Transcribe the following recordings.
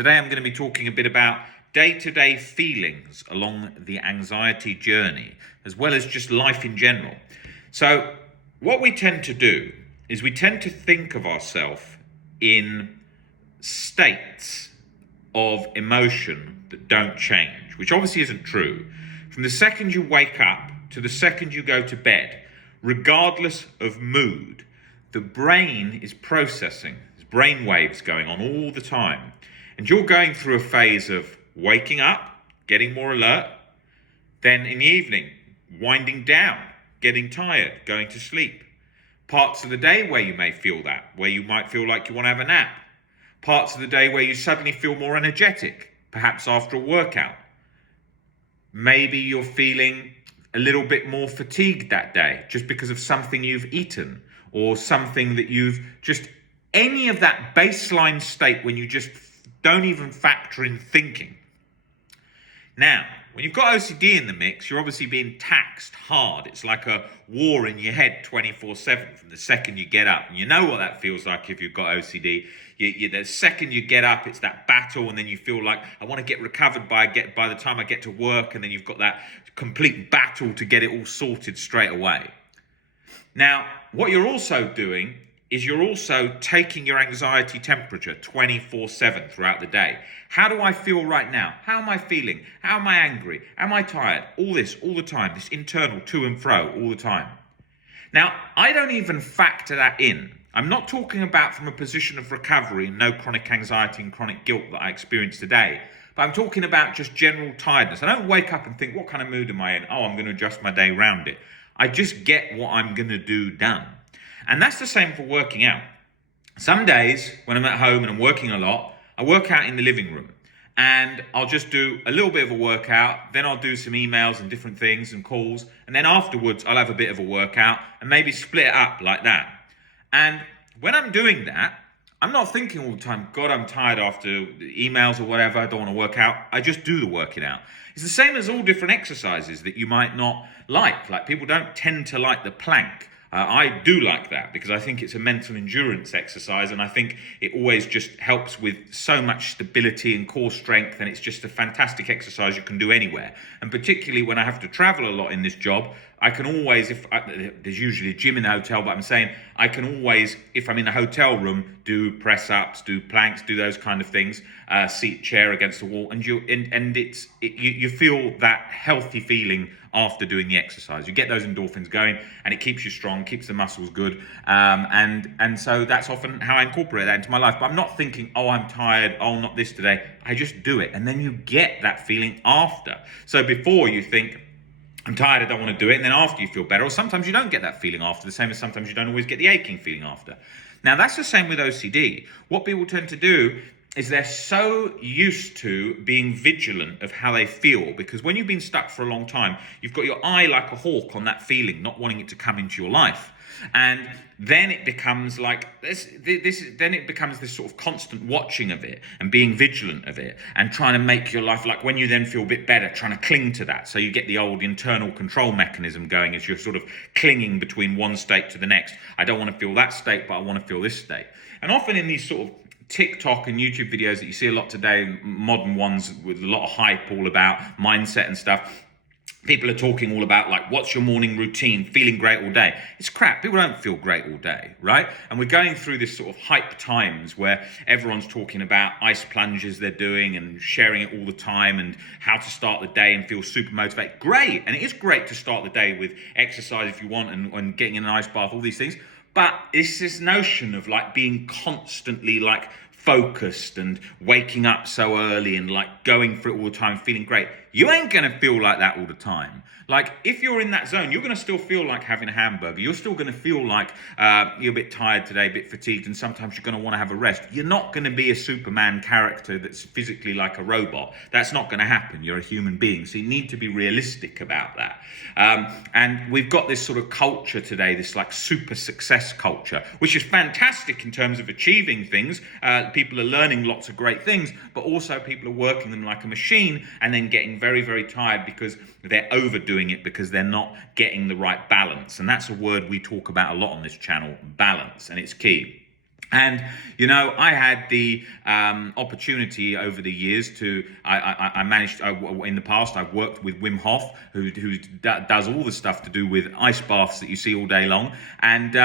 Today I'm going to be talking a bit about day-to-day feelings along the anxiety journey, as well as just life in general. So what we tend to do is we tend to think of ourselves in states of emotion that don't change, which obviously isn't true. From the second you wake up to the second you go to bed, regardless of mood, the brain is processing. There's brain waves going on all the time. And you're going through a phase of waking up, getting more alert, then in the evening, winding down, getting tired, going to sleep. Parts of the day where you may feel that, where you might feel like you want to have a nap. Parts of the day where you suddenly feel more energetic, perhaps after a workout. Maybe you're feeling a little bit more fatigued that day just because of something you've eaten or something that you've just, any of that baseline state when you just don't even factor in thinking. Now, when you've got OCD in the mix, you're obviously being taxed hard. It's like a war in your head 24/7 from the second you get up. And you know what that feels like if you've got OCD. The second you get up, it's that battle, and then you feel like, I want to get recovered by the time I get to work, and then you've got that complete battle to get it all sorted straight away. Now, what you're also doing is you're also taking your anxiety temperature 24/7 throughout the day. How do I feel right now? How am I feeling? How am I angry? Am I tired? All this, all the time, this internal to and fro all the time. Now, I don't even factor that in. I'm not talking about from a position of recovery and no chronic anxiety and chronic guilt that I experience today, but I'm talking about just general tiredness. I don't wake up and think, what kind of mood am I in? Oh, I'm going to adjust my day around it. I just get what I'm going to do done. And that's the same for working out. Some days when I'm at home and I'm working a lot, I work out in the living room and I'll just do a little bit of a workout. Then I'll do some emails and different things and calls. And then afterwards, I'll have a bit of a workout and maybe split it up like that. And when I'm doing that, I'm not thinking all the time, God, I'm tired after emails or whatever. I don't want to work out. I just do the working out. It's the same as all different exercises that you might not like. Like people don't tend to like the plank. I do like that because I think it's a mental endurance exercise, and I think it always just helps with so much stability and core strength, and it's just a fantastic exercise you can do anywhere. And particularly when I have to travel a lot in this job, I can always, there's usually a gym in a hotel, but I'm saying I can always, if I'm in a hotel room, do press-ups, do planks, do those kind of things, seat chair against the wall, and you feel that healthy feeling after doing the exercise. You get those endorphins going, and it keeps you strong, keeps the muscles good, and so that's often how I incorporate that into my life. But I'm not thinking, oh, I'm tired, oh, not this today. I just do it, and then you get that feeling after. So before you think, I'm tired, I don't want to do it, and then after you feel better, or sometimes you don't get that feeling after, the same as sometimes you don't always get the aching feeling after. Now, that's the same with OCD. What people tend to do is they're so used to being vigilant of how they feel, because when you've been stuck for a long time, you've got your eye like a hawk on that feeling, not wanting it to come into your life. And then it becomes like then it becomes this sort of constant watching of it and being vigilant of it and trying to make your life, like when you then feel a bit better, trying to cling to that. So you get the old internal control mechanism going as you're sort of clinging between one state to the next. I don't want to feel that state, but I want to feel this state. And often in these sort of TikTok and YouTube videos that you see a lot today, modern ones with a lot of hype all about mindset and stuff, people are talking all about like, what's your morning routine, feeling great all day. It's crap. People don't feel great all day, right? And we're going through this sort of hype times where everyone's talking about ice plunges they're doing and sharing it all the time and how to start the day and feel super motivated. Great. And it is great to start the day with exercise if you want and getting in an ice bath, all these things. But it's this notion of like being constantly like focused and waking up so early and like going for it all the time, feeling great. You ain't going to feel like that all the time. Like if you're in that zone, you're going to still feel like having a hamburger. You're still going to feel like you're a bit tired today, a bit fatigued, and sometimes you're going to want to have a rest. You're not going to be a Superman character that's physically like a robot. That's not going to happen. You're a human being. So you need to be realistic about that. And we've got this sort of culture today, this like super success culture, which is fantastic in terms of achieving things. People are learning lots of great things, but also people are working them like a machine and then getting very, very tired because they're overdoing it, because they're not getting the right balance. And that's a word we talk about a lot on this channel, balance, and it's key. And, you know, I had the opportunity over the years to, I managed, in the past, I've worked with Wim Hof, who does all the stuff to do with ice baths that you see all day long. And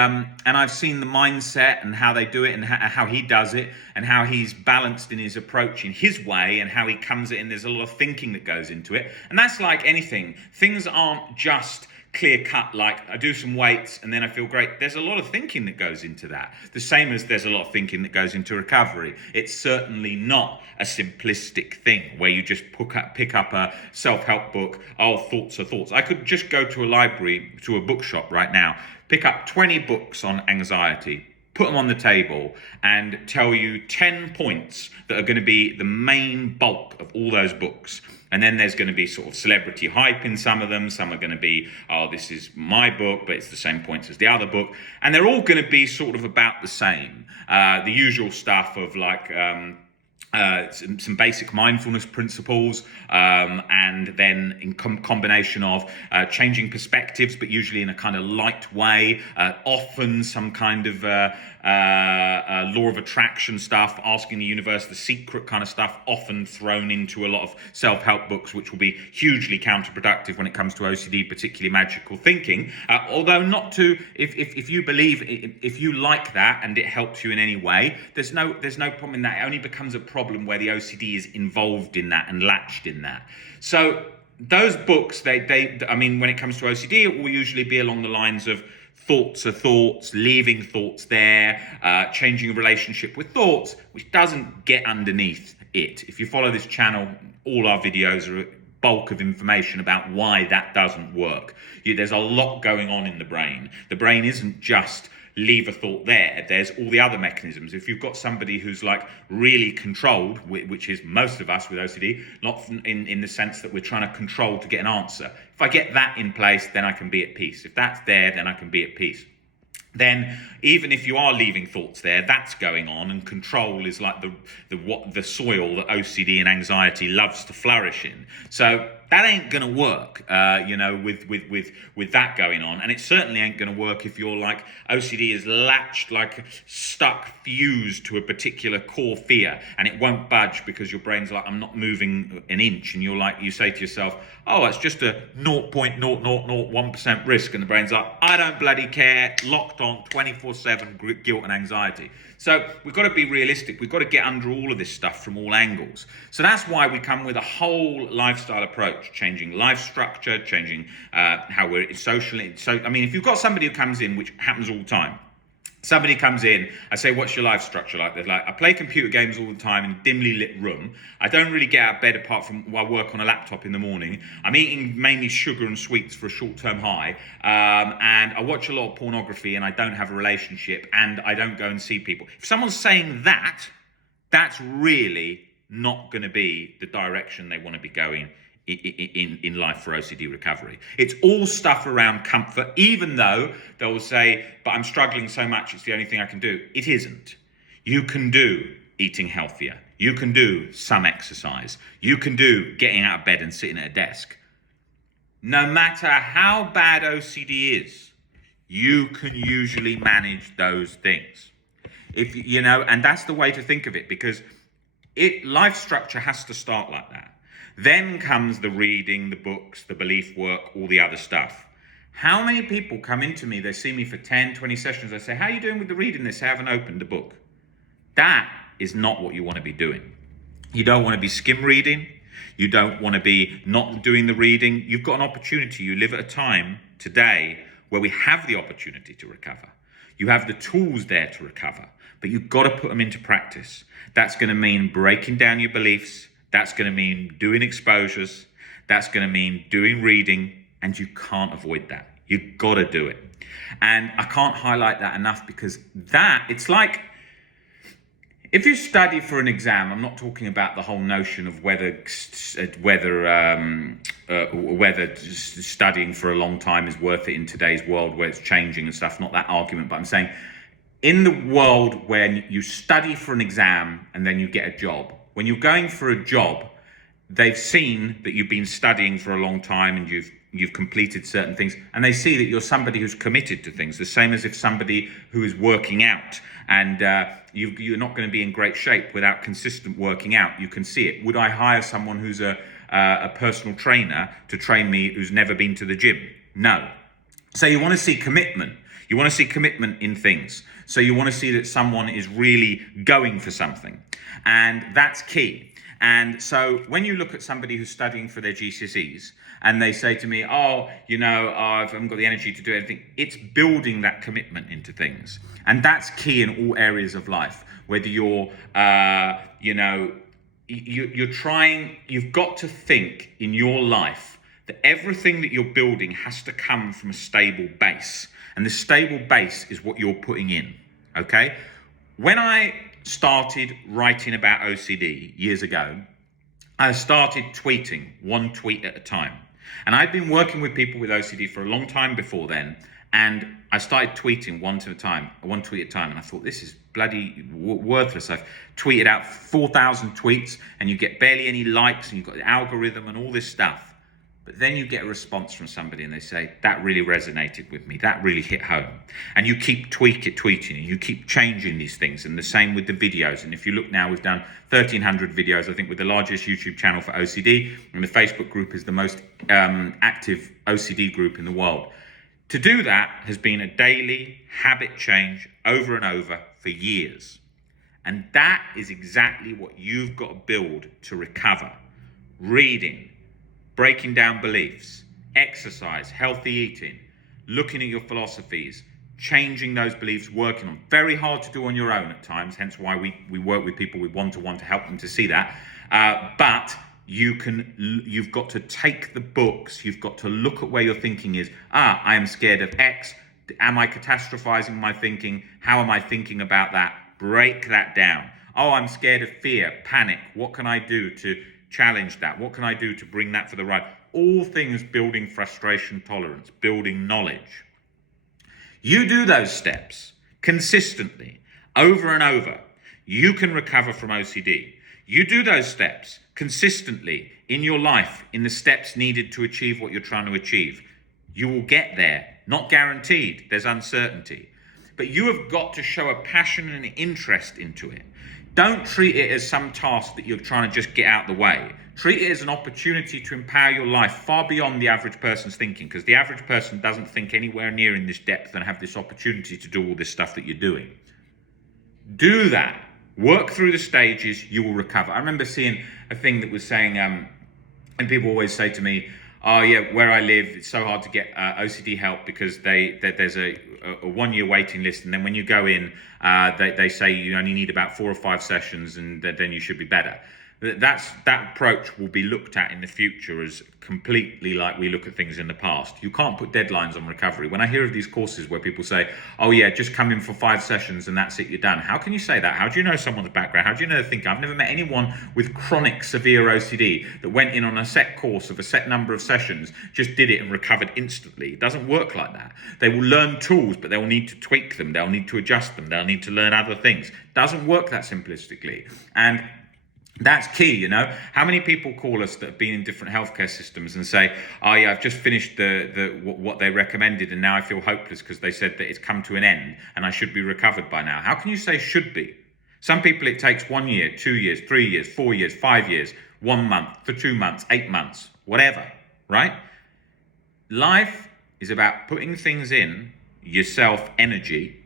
I've seen the mindset and how they do it and how he does it and how he's balanced in his approach in his way and how he comes in. There's a lot of thinking that goes into it. And that's like anything. Things aren't just clear cut, like I do some weights and then I feel great. There's a lot of thinking that goes into that. The same as there's a lot of thinking that goes into recovery. It's certainly not a simplistic thing where you just pick up a self-help book. Oh, thoughts are thoughts. I could just go to a library, to a bookshop right now, pick up 20 books on anxiety, put them on the table and tell you 10 points that are going to be the main bulk of all those books. And then there's going to be sort of celebrity hype in some of them. Some are going to be, oh, this is my book, but it's the same points as the other book. And they're all going to be sort of about the same. The usual stuff of like some basic mindfulness principles, and then in combination of changing perspectives, but usually in a kind of light way, often some kind of law of attraction stuff, asking the universe the secret kind of stuff, often thrown into a lot of self-help books, which will be hugely counterproductive when it comes to OCD, particularly magical thinking. Although not to, if you believe, if you like that and it helps you in any way, there's no problem in that. It only becomes a problem where the OCD is involved in that and latched in that. So those books, I mean, when it comes to OCD, it will usually be along the lines of thoughts are thoughts, leaving thoughts there, changing a relationship with thoughts, which doesn't get underneath it. If you follow this channel, all our videos are a bulk of information about why that doesn't work. There's a lot going on in the brain. The brain isn't just leave a thought there. There's all the other mechanisms. If you've got somebody who's like really controlled, which is most of us with OCD, not in the sense that we're trying to control to get an answer. If I get that in place, then I can be at peace. If that's there, then I can be at peace. Then even if you are leaving thoughts there, that's going on, and control is like the soil that OCD and anxiety loves to flourish in. So that ain't gonna work, with that going on, and it certainly ain't gonna work if you're like OCD is latched, like stuck, fused to a particular core fear, and it won't budge because your brain's like, I'm not moving an inch, and you say to yourself, oh, it's just a 0.0001% risk, and the brain's like, I don't bloody care, locked on 24/7 guilt and anxiety. So we've got to be realistic. We've got to get under all of this stuff from all angles. So that's why we come with a whole lifestyle approach, changing life structure, changing how we're socially. So, I mean, if you've got somebody who comes in, which happens all the time, somebody comes in, I say, what's your life structure like? They're like, I play computer games all the time in a dimly lit room. I don't really get out of bed apart from while I work on a laptop in the morning. I'm eating mainly sugar and sweets for a short-term high. And I watch a lot of pornography and I don't have a relationship and I don't go and see people. If someone's saying that, that's really not going to be the direction they want to be going in life for OCD recovery. It's all stuff around comfort, even though they'll say, but I'm struggling so much, it's the only thing I can do. It isn't. You can do eating healthier. You can do some exercise. You can do getting out of bed and sitting at a desk. No matter how bad OCD is, you can usually manage those things. And that's the way to think of it, because life structure has to start like that. Then comes the reading, the books, the belief work, all the other stuff. How many people come into me, they see me for 10, 20 sessions, I say, how are you doing with the reading? They say, I haven't opened the book. That is not what you want to be doing. You don't want to be skim reading. You don't want to be not doing the reading. You've got an opportunity. You live at a time today where we have the opportunity to recover. You have the tools there to recover, but you've got to put them into practice. That's going to mean breaking down your beliefs. That's going to mean doing exposures. That's going to mean doing reading, and you can't avoid that. You've got to do it. And I can't highlight that enough, because it's like, if you study for an exam, I'm not talking about the whole notion of whether studying for a long time is worth it in today's world where it's changing and stuff, not that argument, but I'm saying in the world when you study for an exam and then you get a job, when you're going for a job, they've seen that you've been studying for a long time and you've you've completed certain things, and they see that you're somebody who's committed to things. The same as if somebody who is working out and you're not going to be in great shape without consistent working out. You can see it. Would I hire someone who's a personal trainer to train me who's never been to the gym? No. So you want to see commitment. You want to see commitment in things. So you want to see that someone is really going for something. And that's key. And so when you look at somebody who's studying for their GCSEs and they say to me, oh, I haven't got the energy to do anything, it's building that commitment into things. And that's key in all areas of life. Whether you're, you're trying, you've got to think in your life that everything that you're building has to come from a stable base. And the stable base is what you're putting in, okay? When I started writing about OCD years ago, I started tweeting one tweet at a time. And I'd been working with people with OCD for a long time before then, and I started tweeting one tweet at a time, and I thought, this is bloody worthless. I've tweeted out 4,000 tweets, and you get barely any likes, and you've got the algorithm and all this stuff. But then you get a response from somebody and they say, that really resonated with me. That really hit home. And you keep tweeting and you keep changing these things. And the same with the videos. And if you look now, we've done 1,300 videos, I think, with the largest YouTube channel for OCD. And the Facebook group is the most active OCD group in the world. To do that has been a daily habit change over and over for years. And that is exactly what you've got to build to recover. Reading, breaking down beliefs, exercise, healthy eating, looking at your philosophies, changing those beliefs, working on. Very hard to do on your own at times, hence why we work with people with one-to-one to help them to see that. But you've got to take the books, you've got to look at where your thinking is. I am scared of X. Am I catastrophizing my thinking? How am I thinking about that? Break that down. Oh, I'm scared of fear, panic. What can I do to challenge that? What can I do to bring that for the ride? All things building frustration tolerance, building knowledge. You do those steps consistently, over and over, you can recover from OCD. You do those steps consistently in your life, in the steps needed to achieve what you're trying to achieve. You will get there. Not guaranteed. There's uncertainty. But you have got to show a passion and interest into it. Don't treat it as some task that you're trying to just get out the way. Treat it as an opportunity to empower your life far beyond the average person's thinking, because the average person doesn't think anywhere near in this depth and have this opportunity to do all this stuff that you're doing. Do that. Work through the stages, you will recover. I remember seeing a thing that was saying, and people always say to me, oh yeah, where I live, it's so hard to get OCD help because there's a 1 year waiting list, and then when you go in, they say you only need about 4 or 5 sessions, and then you should be better. That approach will be looked at in the future as completely like we look at things in the past. You can't put deadlines on recovery. When I hear of these courses where people say, oh yeah, just come in for 5 sessions and that's it, you're done. How can you say that? How do you know someone's background? How do you know their thinking? I've never met anyone with chronic severe OCD that went in on a set course of a set number of sessions, just did it and recovered instantly. It doesn't work like that. They will learn tools, but they'll need to tweak them. They'll need to adjust them. They'll need to learn other things. It doesn't work that simplistically. And that's key, How many people call us that have been in different healthcare systems and say, oh yeah, I've just finished what they recommended and now I feel hopeless because they said that it's come to an end and I should be recovered by now. How can you say should be? Some people it takes 1 year, 2 years, 3 years, 4 years, 5 years, 1 month, for 2 months, 8 months, whatever, right? Life is about putting things in, yourself, energy,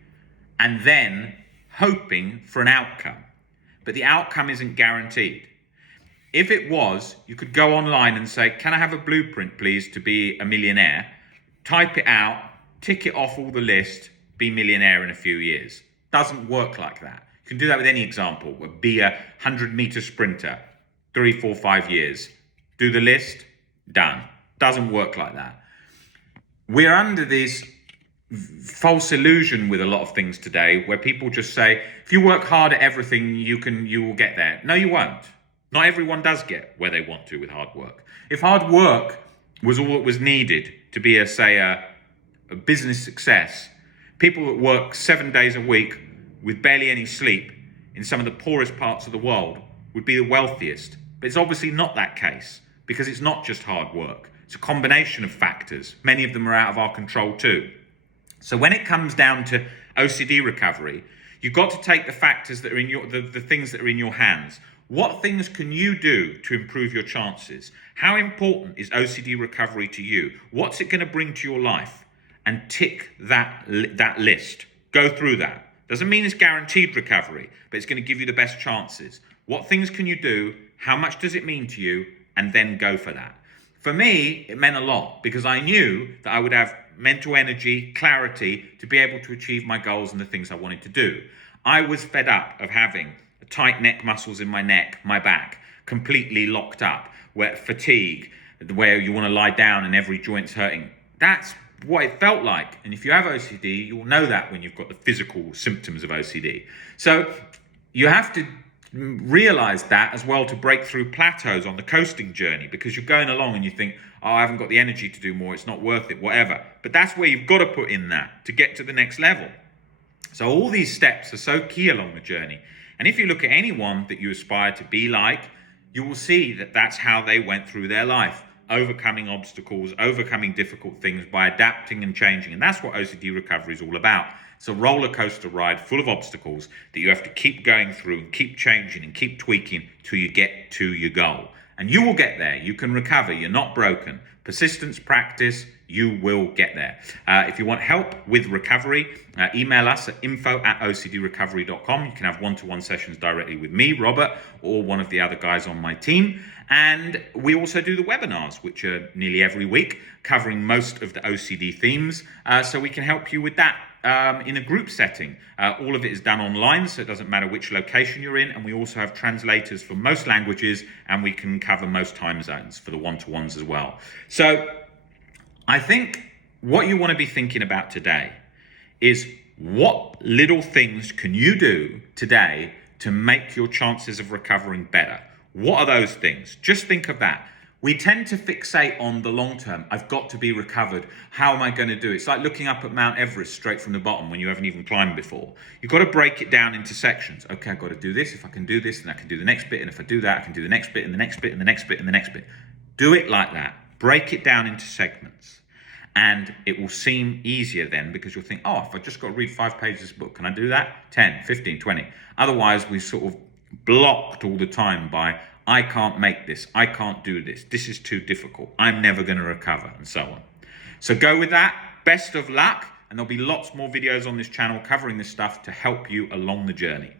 and then hoping for an outcome. But the outcome isn't guaranteed. If it was, you could go online and say, can I have a blueprint, please, to be a millionaire? Type it out, tick it off all the list, be millionaire in a few years. Doesn't work like that. You can do that with any example. Be a 100-meter sprinter, 3, 4, 5 years. Do the list, done. Doesn't work like that. We're under this false illusion with a lot of things today where people just say, if you work hard at everything, you will get there. No, you won't. Not everyone does get where they want to with hard work. If hard work was all that was needed to be a business success, people that work 7 days a week with barely any sleep in some of the poorest parts of the world would be the wealthiest. But it's obviously not that case, because it's not just hard work. It's a combination of factors. Many of them are out of our control too. So when it comes down to OCD recovery, you've got to take the factors that are in the things that are in your hands. What things can you do to improve your chances? How important is OCD recovery to you? What's it going to bring to your life? And tick that list. Go through that. Doesn't mean it's guaranteed recovery, but it's going to give you the best chances. What things can you do? How much does it mean to you? And then go for that. For me, it meant a lot because I knew that I would have mental energy, clarity to be able to achieve my goals and the things I wanted to do. I was fed up of having tight neck muscles in my neck, my back, completely locked up, where fatigue, where you want to lie down and every joint's hurting. That's what it felt like. And if you have OCD, you'll know that when you've got the physical symptoms of OCD. So you have to realize that as well to break through plateaus on the coasting journey, because you're going along and you think, oh, I haven't got the energy to do more, it's not worth it, whatever. But that's where you've got to put in that to get to the next level. So all these steps are so key along the journey. And if you look at anyone that you aspire to be like, you will see that that's how they went through their life, overcoming obstacles, overcoming difficult things by adapting and changing. And that's what OCD recovery is all about. It's a roller coaster ride full of obstacles that you have to keep going through and keep changing and keep tweaking till you get to your goal. And you will get there. You can recover. You're not broken. Persistence, practice, you will get there. If you want help with recovery, email us at info@ocdrecovery.com. You can have one-to-one sessions directly with me, Robert, or one of the other guys on my team. And we also do the webinars, which are nearly every week, covering most of the OCD themes. So we can help you with that in a group setting. All of it is done online, so it doesn't matter which location you're in. And we also have translators for most languages, and we can cover most time zones for the one-to-ones as well. So I think what you want to be thinking about today is what little things can you do today to make your chances of recovering better? What are those things? Just think of that. We tend to fixate on the long term. I've got to be recovered. How am I going to do it? It's like looking up at Mount Everest straight from the bottom when you haven't even climbed before. You've got to break it down into sections. Okay, I've got to do this. If I can do this, then I can do the next bit. And if I do that, I can do the next bit and the next bit and the next bit and the next bit. Do it like that. Break it down into segments. And it will seem easier then, because you'll think, oh, if I just got to read 5 pages of this book, can I do that? 10, 15, 20. Otherwise, we sort of blocked all the time by, I can't make this, I can't do this, this is too difficult, I'm never going to recover, and so on. So go with that. Best of luck, and there'll be lots more videos on this channel covering this stuff to help you along the journey.